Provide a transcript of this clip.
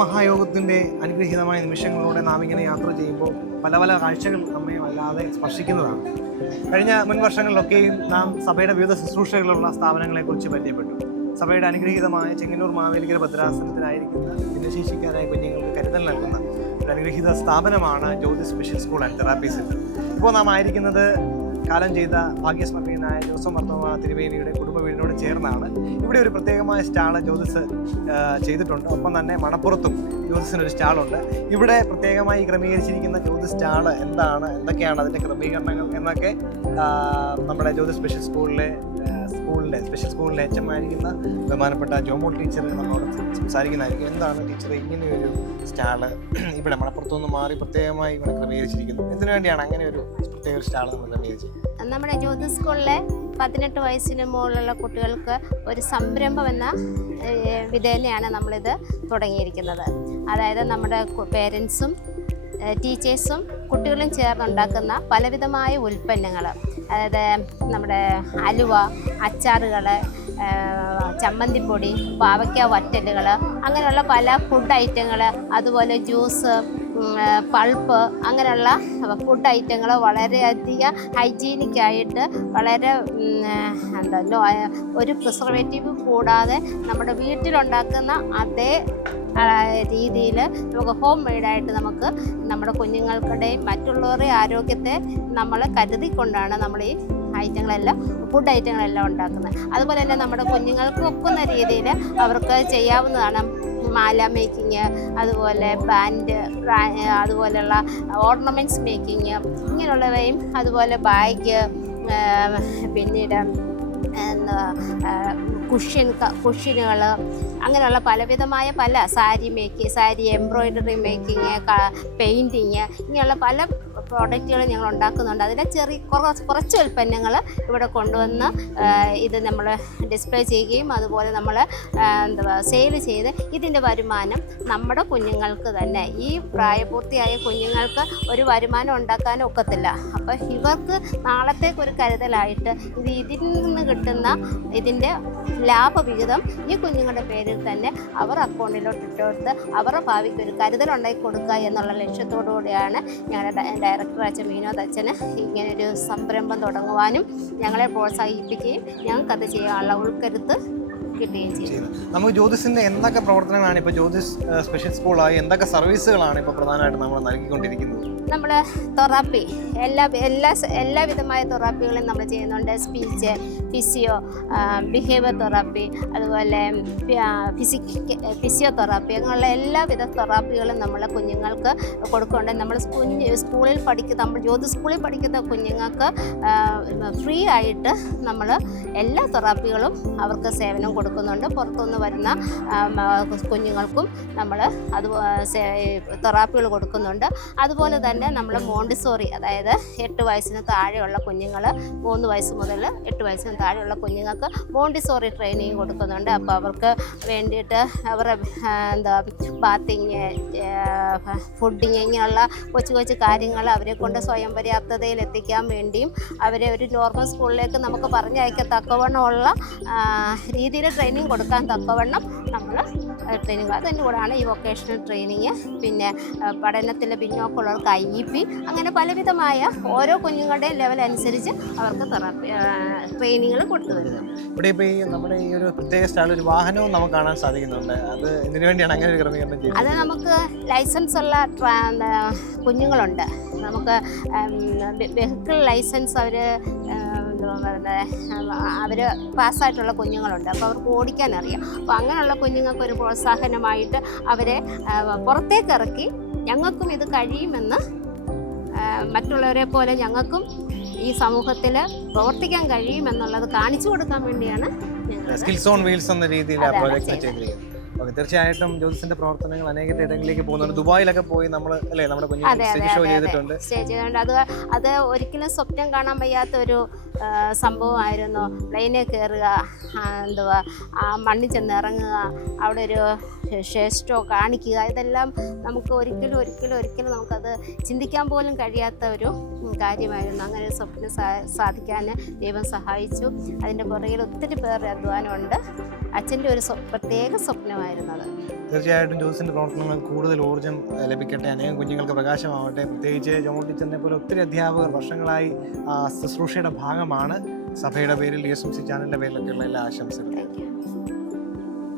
മഹായോഗത്തിൻ്റെ അനുഗ്രഹീതമായ നിമിഷങ്ങളിലൂടെ നാം ഇങ്ങനെ യാത്ര ചെയ്യുമ്പോൾ പല പല കാഴ്ചകൾ നമ്മെ വല്ലാതെ സ്പർശിക്കുന്നതാണ്. കഴിഞ്ഞ മുൻ വർഷങ്ങളിലൊക്കെയും നാം സഭയുടെ വിവിധ ശുശ്രൂഷകളുള്ള സ്ഥാപനങ്ങളെക്കുറിച്ച് പരിചയപ്പെട്ടു. സഭയുടെ അനുഗ്രഹീതമായ ചെങ്ങന്നൂർ മാവേലിക്കര ഭദ്രാസനത്തിലായിരിക്കുന്ന ഭിന്നശേഷിക്കാരായ കുഞ്ഞുങ്ങൾക്ക് കരുതൽ നൽകുന്ന ഒരു അനുഗ്രഹീത സ്ഥാപനമാണ് Jyothis special school and therapy centre. ഇപ്പോൾ നാം ആയിരിക്കുന്നത് കാലം ചെയ്ത ഭാഗ്യസ്മരണീയനായ ജോസഫ് മർത്തോമ തിരുവേദിയുടെ കുടുംബ വീടിനോട് ചേർന്നാണ്. ഇവിടെ ഒരു പ്രത്യേകമായ സ്റ്റാള് ജ്യോതിസ് ചെയ്തിട്ടുണ്ട്. ഒപ്പം തന്നെ മണപ്പുറത്തും ജ്യോതിസിനൊരു സ്റ്റാളുണ്ട്. ഇവിടെ പ്രത്യേകമായി ക്രമീകരിച്ചിരിക്കുന്ന ജ്യോതിസ് സ്റ്റാള് എന്തൊക്കെയാണ് അതിൻ്റെ ക്രമീകരണങ്ങൾ എന്നൊക്കെ നമ്മുടെ ജ്യോതിസ് സ്പെഷ്യൽ സ്പെഷ്യൽ സ്കൂളിലെ HM ആയിരിക്കുന്ന ബഹുമാനപ്പെട്ട ജോമോൾ ടീച്ചർ നമ്മളോട് സംസാരിക്കുന്നതായിരിക്കും. എന്താണ് ടീച്ചർ ഇങ്ങനെയൊരു സ്റ്റാള് ഇവിടെ മണപ്പുറത്തുനിന്ന് മാറി പ്രത്യേകമായി ഇവിടെ ക്രമീകരിച്ചിരിക്കുന്നത്? എന്തിനു വേണ്ടിയാണ് അങ്ങനെ ഒരു പ്രത്യേക ഒരു സ്റ്റാൾ നമ്മൾ ക്രമീകരിച്ചത്? നമ്മുടെ ജ്യോതി സ്കൂളിലെ 18 വയസ്സിന് മുകളിലുള്ള കുട്ടികൾക്ക് ഒരു സംരംഭം എന്ന വിധേനയാണ് നമ്മളിത് തുടങ്ങിയിരിക്കുന്നത്. അതായത് നമ്മുടെ പേരൻസും ടീച്ചേഴ്സും കുട്ടികളും ചേർന്നുണ്ടാക്കുന്ന പലവിധമായ ഉൽപ്പന്നങ്ങൾ, അതായത് നമ്മുടെ അലുവ, അച്ചാറുകൾ, ചമ്മന്തിപ്പൊടി, പാവയ്ക്ക വറ്റലുകൾ, അങ്ങനെയുള്ള പല ഫുഡ് ഐറ്റങ്ങൾ, അതുപോലെ ജ്യൂസ്, പൾപ്പ്, അങ്ങനെയുള്ള ഫുഡ് ഐറ്റങ്ങൾ വളരെയധികം ഹൈജീനിക്കായിട്ട് വളരെ ഒരു പ്രിസർവേറ്റീവ് കൂടാതെ നമ്മുടെ വീട്ടിലുണ്ടാക്കുന്ന അതേ രീതിയിൽ നമുക്ക് ഹോം മെയ്ഡായിട്ട് നമുക്ക് നമ്മുടെ കുഞ്ഞുങ്ങൾക്കിടെയും മറ്റുള്ളവരുടെ ആരോഗ്യത്തെ നമ്മൾ കരുതിക്കൊണ്ടാണ് നമ്മൾ ഈ ഫുഡ് ഐറ്റങ്ങളെല്ലാം ഉണ്ടാക്കുന്നത്. അതുപോലെ തന്നെ നമ്മുടെ കുഞ്ഞുങ്ങൾക്ക് ഒക്കുന്ന രീതിയിൽ അവർക്ക് ചെയ്യാവുന്നതാണ്. മാല മേക്കിങ്, അതുപോലെ ബാൻഡ്, അതുപോലെയുള്ള ഓർണമെൻറ്റ്സ് മേക്കിങ്, ഇങ്ങനെയുള്ളവയും, അതുപോലെ ബാഗ്, പിന്നീട് കുഷ്യനുകൾ, അങ്ങനെയുള്ള പലവിധമായ സാരി എംബ്രോയിഡറി മേക്കിങ്, പെയിൻറ്റിങ്, ഇങ്ങനെയുള്ള പല പ്രോഡക്റ്റുകൾ ഞങ്ങൾ ഉണ്ടാക്കുന്നുണ്ട്. അതിൻ്റെ കുറച്ച് ഉൽപ്പന്നങ്ങൾ ഇവിടെ കൊണ്ടുവന്ന് ഇത് നമ്മൾ ഡിസ്പ്ലേ ചെയ്യുകയും അതുപോലെ നമ്മൾ സെയിൽ ചെയ്ത് ഇതിൻ്റെ വരുമാനം നമ്മുടെ കുഞ്ഞുങ്ങൾക്ക് തന്നെ, ഈ പ്രായപൂർത്തിയായ കുഞ്ഞുങ്ങൾക്ക് ഒരു വരുമാനം ഉണ്ടാക്കാനും ഒക്കത്തില്ല. അപ്പോൾ ഇവർക്ക് നാളത്തേക്കൊരു കരുതലായിട്ട് ഇതിൽ നിന്ന് കിട്ടുന്ന ഇതിൻ്റെ ലാഭവിഹിതം ഈ കുഞ്ഞുങ്ങളുടെ പേരിൽ തന്നെ അവർ അക്കൗണ്ടിലോട്ട് ഇട്ടുകൊടുത്ത് അവരുടെ ഭാവിക്ക് ഒരു കരുതലുണ്ടാക്കി കൊടുക്കുക എന്നുള്ള ലക്ഷ്യത്തോടു കൂടിയാണ് ഞങ്ങളുടെ ഡയറക്ടർ അച്ഛൻ വിനോദ് അച്ഛന് ഇങ്ങനൊരു സംരംഭം തുടങ്ങുവാനും ഞങ്ങളെ പ്രോത്സാഹിപ്പിക്കുകയും ഞങ്ങൾക്കത് ചെയ്യാനുള്ള ഉൾക്കരുത്ത് കിട്ടുകയും ചെയ്യും. നമുക്ക് ജ്യോതിസിൻ്റെ എന്തൊക്കെ പ്രവർത്തനങ്ങളാണ് ഇപ്പോൾ ജ്യോതിസ് സ്പെഷ്യൽ സ്കൂളായി എന്തൊക്കെ സർവീസുകളാണ് ഇപ്പോൾ പ്രധാനമായിട്ട് നമ്മൾ നൽകിക്കൊണ്ടിരിക്കുന്നത്? നമ്മൾ തെറാപ്പി എല്ലാവിധമായ തെറാപ്പികളും നമ്മൾ ചെയ്യുന്നുണ്ട്. സ്പീച്ച്, ഫിസിയോ, ബിഹേവിയർ തെറാപ്പി, അതുപോലെ ഫിസിയോതെറാപ്പി, അങ്ങനെയുള്ള എല്ലാവിധ തെറാപ്പികളും നമ്മൾ കുഞ്ഞുങ്ങൾക്ക് കൊടുക്കുന്നുണ്ട്. നമ്മൾ നമ്മൾ ജ്യോതി സ്കൂളിൽ പഠിക്കുന്ന കുഞ്ഞുങ്ങൾക്ക് ഫ്രീ ആയിട്ട് നമ്മൾ എല്ലാ തെറാപ്പികളും അവർക്ക് സേവനം കൊടുക്കുന്നുണ്ട്. പുറത്തുനിന്ന് വരുന്ന കുഞ്ഞുങ്ങൾക്കും നമ്മൾ അത് തെറാപ്പികൾ കൊടുക്കുന്നുണ്ട്. അതുപോലെ തന്നെ നമ്മൾ മോണ്ടിസോറി, അതായത് 8 വയസ്സിന് താഴെയുള്ള കുഞ്ഞുങ്ങൾ, 3 വയസ്സ് മുതൽ 8 വയസ്സിന് താഴെയുള്ള കുഞ്ഞുങ്ങൾക്ക് മോണ്ടിസോറി ട്രെയിനിങ് കൊടുക്കുന്നുണ്ട്. അപ്പോൾ അവർക്ക് വേണ്ടിയിട്ട് അവരുടെ ബാത്തിങ്, ഫുഡിങ്, ഇങ്ങനെയുള്ള കൊച്ചു കാര്യങ്ങൾ അവരെ കൊണ്ട് സ്വയം പര്യാപ്തതയിൽ എത്തിക്കാൻ വേണ്ടിയും അവരെ ഒരു നോർമൽ സ്കൂളിലേക്ക് നമുക്ക് പറഞ്ഞയക്കത്തക്കവണ്ണമുള്ള രീതിയിൽ ട്രെയിനിങ് കൊടുക്കാൻ തക്കവണ്ണം നമ്മൾ ട്രെയിനിങ്, അതിൻ്റെ കൂടെയാണ് ഈ വൊക്കേഷണൽ ട്രെയിനിങ്. പിന്നെ പഠനത്തിൽ പിന്നോക്കമുള്ളവർക്ക് IEP, അങ്ങനെ പലവിധമായ ഓരോ കുഞ്ഞുങ്ങളുടെയും ലെവൽ അനുസരിച്ച് അവർക്ക് ട്രെയിനിങ്ങുകൾ കൊടുത്തു വരുന്നു. ഇവിടെ ഇപ്പോൾ നമ്മുടെ ഈ ഒരു പ്രത്യേക സ്റ്റാളിൽ ഒരു വാഹനവും നമുക്ക് കാണാൻ സാധിക്കുന്നുണ്ട്. അത് ഇതിനു വേണ്ടിയാണ് അങ്ങനെ ഒരു ക്രമീകരണം ചെയ്യുന്നത്? അത് നമുക്ക് ലൈസൻസ് ഉള്ള കുഞ്ഞുങ്ങളുണ്ട്. നമുക്ക് വെഹിക്കിൾ ലൈസൻസ് അവർ പാസ്സായിട്ടുള്ള കുഞ്ഞുങ്ങളുണ്ട്. അപ്പോൾ അവർക്ക് ഓടിക്കാനറിയാം. അപ്പോൾ അങ്ങനെയുള്ള കുഞ്ഞുങ്ങൾക്ക് ഒരു പ്രോത്സാഹനമായിട്ട് അവരെ പുറത്തേക്ക് ഇറക്കി ഞങ്ങൾക്കും ഇത് കഴിയുമെന്ന്, മറ്റുള്ളവരെ പോലെ ഞങ്ങൾക്കും ഈ സമൂഹത്തിൽ പ്രവർത്തിക്കാൻ കഴിയുമെന്നുള്ളത് കാണിച്ചു കൊടുക്കാൻ വേണ്ടിയാണ് സ്കിൽസ് ഓൺ വീൽസ് എന്ന രീതിയിൽ പ്രോജക്റ്റ് ചെയ്തിരിക്കുന്നത്. ഓക്കെ, തീർച്ചയായിട്ടും ജ്യോതിസിന്റെ പ്രവർത്തനങ്ങൾ അനേക ഇടങ്ങളിലേക്ക് പോകുന്നുണ്ട്. ദുബായിലൊക്കെ പോയി നമ്മൾ നമ്മുടെ കുഞ്ഞുങ്ങൾ സ്റ്റേജ് ഷോ ചെയ്തിട്ടുണ്ട്. അത് ഒരിക്കലും സ്വപ്നം കാണാൻ വയ്യാത്തൊരു സംഭവമായിരുന്നു. പ്ലെയിനിൽ കയറുക, മണ്ണിൽ ചെന്ന് ഇറങ്ങുക, അവിടെ ഒരു ഷോ കാണിക്കുക, ഇതെല്ലാം നമുക്ക് ഒരിക്കലും നമുക്കത് ചിന്തിക്കാൻ പോലും കഴിയാത്ത ഒരു കാര്യമായിരുന്നു. അങ്ങനെ ഒരു സ്വപ്നം സാധിക്കാൻ ദൈവം സഹായിച്ചു. അതിൻ്റെ പുറകിൽ ഒത്തിരി പേരുടെ അധ്വാനമുണ്ട്. അച്ഛൻ്റെ ഒരു പ്രത്യേക സ്വപ്നമായിരുന്നു സാധിക്കുമായിരുന്നത്. തീർച്ചയായിട്ടും ജോസിൻ്റെ പ്രവർത്തനങ്ങൾ കൂടുതൽ ഊർജ്ജം ലഭിക്കട്ടെ, അനേകം കുഞ്ഞുങ്ങൾക്ക് പ്രകാശമാവട്ടെ. പ്രത്യേകിച്ച് ജോൺ ടീച്ചറിനെ പോലെ ഒത്തിരി അധ്യാപകർ വർഷങ്ങളായി ശുശ്രൂഷയുടെ ഭാഗമാണ്. സഭയുടെ പേരിൽ, ESMC ചാനലിൻ്റെ പേരിലൊക്കെയുള്ള എല്ലാ ആശംസകളും. Thank you.